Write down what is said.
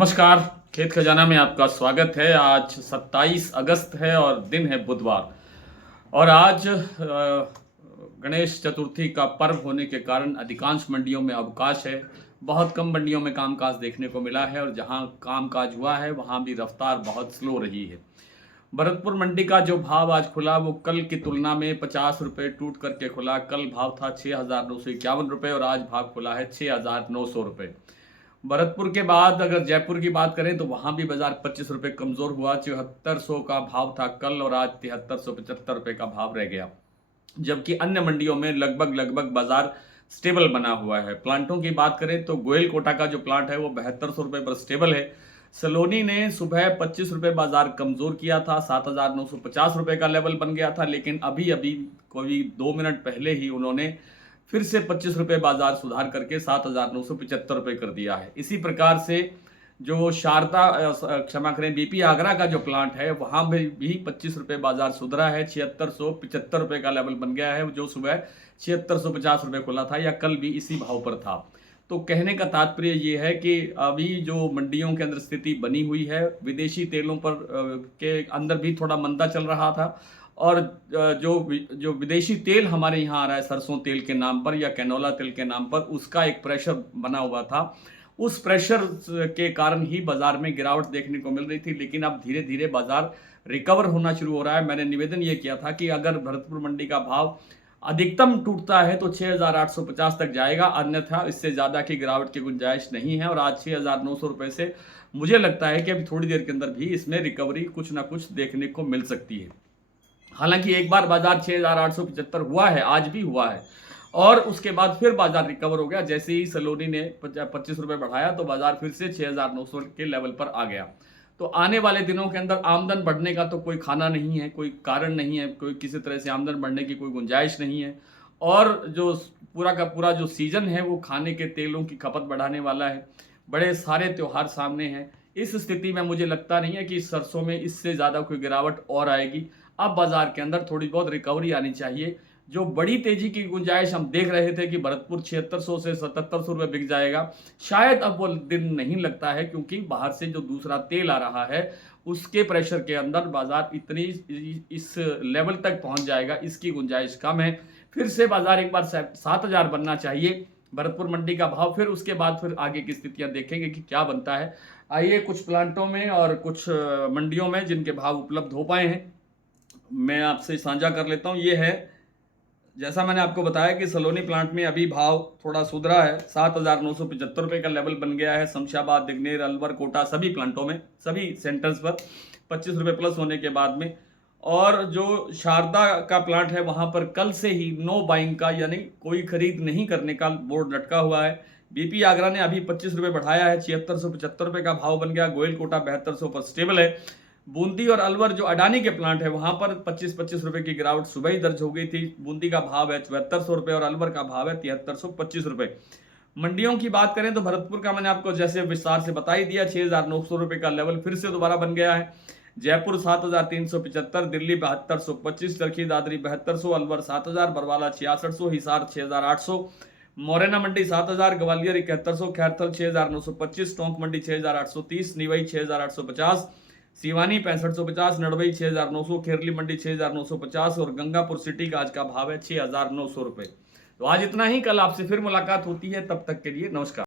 नमस्कार। खेत खजाना में आपका स्वागत है। आज 27 अगस्त है और दिन है बुधवार। और आज गणेश चतुर्थी का पर्व होने के कारण अधिकांश मंडियों में अवकाश है। बहुत कम मंडियों में कामकाज देखने को मिला है और जहां कामकाज हुआ है वहां भी रफ्तार बहुत स्लो रही है। भरतपुर मंडी का जो भाव आज खुला वो कल की तुलना में 50 रुपये टूट करके खुला। कल भाव था 6,951 रुपये और आज भाव खुला है 6,900 रुपये। भरतपुर के बाद अगर जयपुर की बात करें तो वहां भी बाजार 25 रुपये कमजोर हुआ। 7400 का भाव था कल और आज 7375 रुपये का भाव रह गया। जबकि अन्य मंडियों में लगभग बाजार स्टेबल बना हुआ है। प्लांटों की बात करें तो गोयल कोटा का जो प्लांट है वो 7200 रुपये पर स्टेबल है। सलोनी ने सुबह 25 रुपये बाजार कमजोर किया था, 7,950 रुपये का लेवल बन गया था, लेकिन अभी अभी कोई 2 मिनट पहले ही उन्होंने फिर से 25 रुपये बाजार सुधार करके 7,975 रुपये कर दिया है। इसी प्रकार से जो शारदा क्षमा करें बीपी आगरा का जो प्लांट है वहां भी 25 रुपये बाजार सुधरा है। 7675 रुपये का लेवल बन गया है, जो सुबह 7650 रुपये खुला था या कल भी इसी भाव पर था। तो कहने का तात्पर्य ये है कि अभी जो मंडियों के अंदर स्थिति बनी हुई है, विदेशी तेलों पर के अंदर भी थोड़ा मंदा चल रहा था और जो विदेशी तेल हमारे यहाँ आ रहा है सरसों तेल के नाम पर या कैनोला तेल के नाम पर, उसका एक प्रेशर बना हुआ था। उस प्रेशर के कारण ही बाजार में गिरावट देखने को मिल रही थी, लेकिन अब धीरे धीरे बाजार रिकवर होना शुरू हो रहा है। मैंने निवेदन ये किया था कि अगर भरतपुर मंडी का भाव अधिकतम टूटता है तो 6,850 तक जाएगा, अन्यथा इससे ज़्यादा की गिरावट की गुंजाइश नहीं है। और आज 6,900 रुपये से मुझे लगता है कि अभी थोड़ी देर के अंदर भी इसमें रिकवरी कुछ ना कुछ देखने को मिल सकती है। हालांकि एक बार बाजार 6,875 हुआ है, आज भी हुआ है, और उसके बाद फिर बाजार रिकवर हो गया। जैसे ही सलोनी ने 25 रुपये बढ़ाया तो बाजार फिर से 6,900 के लेवल पर आ गया। तो आने वाले दिनों के अंदर आमदन बढ़ने का तो कोई खाना नहीं है, कोई कारण नहीं है, कोई किसी तरह से आमदन बढ़ने की कोई गुंजाइश नहीं है। और जो पूरा का पूरा जो सीजन है वो खाने के तेलों की खपत बढ़ाने वाला है। बड़े सारे त्योहार सामने हैं। इस स्थिति में मुझे लगता नहीं है कि सरसों में इससे ज़्यादा कोई गिरावट और आएगी। अब बाजार के अंदर थोड़ी बहुत रिकवरी आनी चाहिए। जो बड़ी तेजी की गुंजाइश हम देख रहे थे कि भरतपुर 7600 से 7700 रुपये बिक जाएगा, शायद अब वो दिन नहीं लगता है, क्योंकि बाहर से जो दूसरा तेल आ रहा है उसके प्रेशर के अंदर बाजार इतनी इस लेवल तक पहुंच जाएगा, इसकी गुंजाइश कम है। फिर से बाजार एक बार 7,000 बनना चाहिए भरतपुर मंडी का भाव, फिर उसके बाद फिर आगे की स्थितियां देखेंगे कि क्या बनता है। आइए कुछ प्लांटों में और कुछ मंडियों में जिनके भाव उपलब्ध हो पाए हैं मैं आपसे साझा कर लेता हूं। ये है, जैसा मैंने आपको बताया कि सलोनी प्लांट में अभी भाव थोड़ा सुधरा है, 7,975 रुपये का लेवल बन गया है। शमशाबाद, दिग्नेर, अलवर, कोटा सभी प्लांटों में, सभी सेंटर्स पर 25 रुपये प्लस होने के बाद में। और जो शारदा का प्लांट है वहां पर कल से ही नो बाइंग का, यानी कोई खरीद नहीं करने का बोर्ड लटका हुआ है। बीपी आगरा ने अभी 25 रुपये बढ़ाया है, 7675 रुपये का भाव बन गया। गोयल कोटा 7200 पर स्टेबल है। बूंदी और अलवर जो अडानी के प्लांट है वहां पर 25-25 रुपए की गिरावट सुबह ही दर्ज हो गई थी। बूंदी का भाव है 7400 रुपये और अलवर का भाव है 7325 रुपये। मंडियों की बात करें तो भरतपुर का मैंने आपको जैसे विस्तार से बता ही दिया, 6,900 रुपये का लेवल फिर से दोबारा बन गया है। जयपुर 7,375, दिल्ली 7225, चरखी दादरी 7200, अलवर 7,000, बरवाला 6600, हिसार 6,800, मोरेना मंडी 7,000, ग्वालियर 7100, खैरथल 6,925, टोंक मंडी 6,830, निवई 6,850, सिवानी 6550, नड़बई 6,900, खेरली मंडी 6,950 और गंगापुर सिटी का आज का भाव है 6,900 रुपये। तो आज इतना ही, कल आपसे फिर मुलाकात होती है, तब तक के लिए नमस्कार।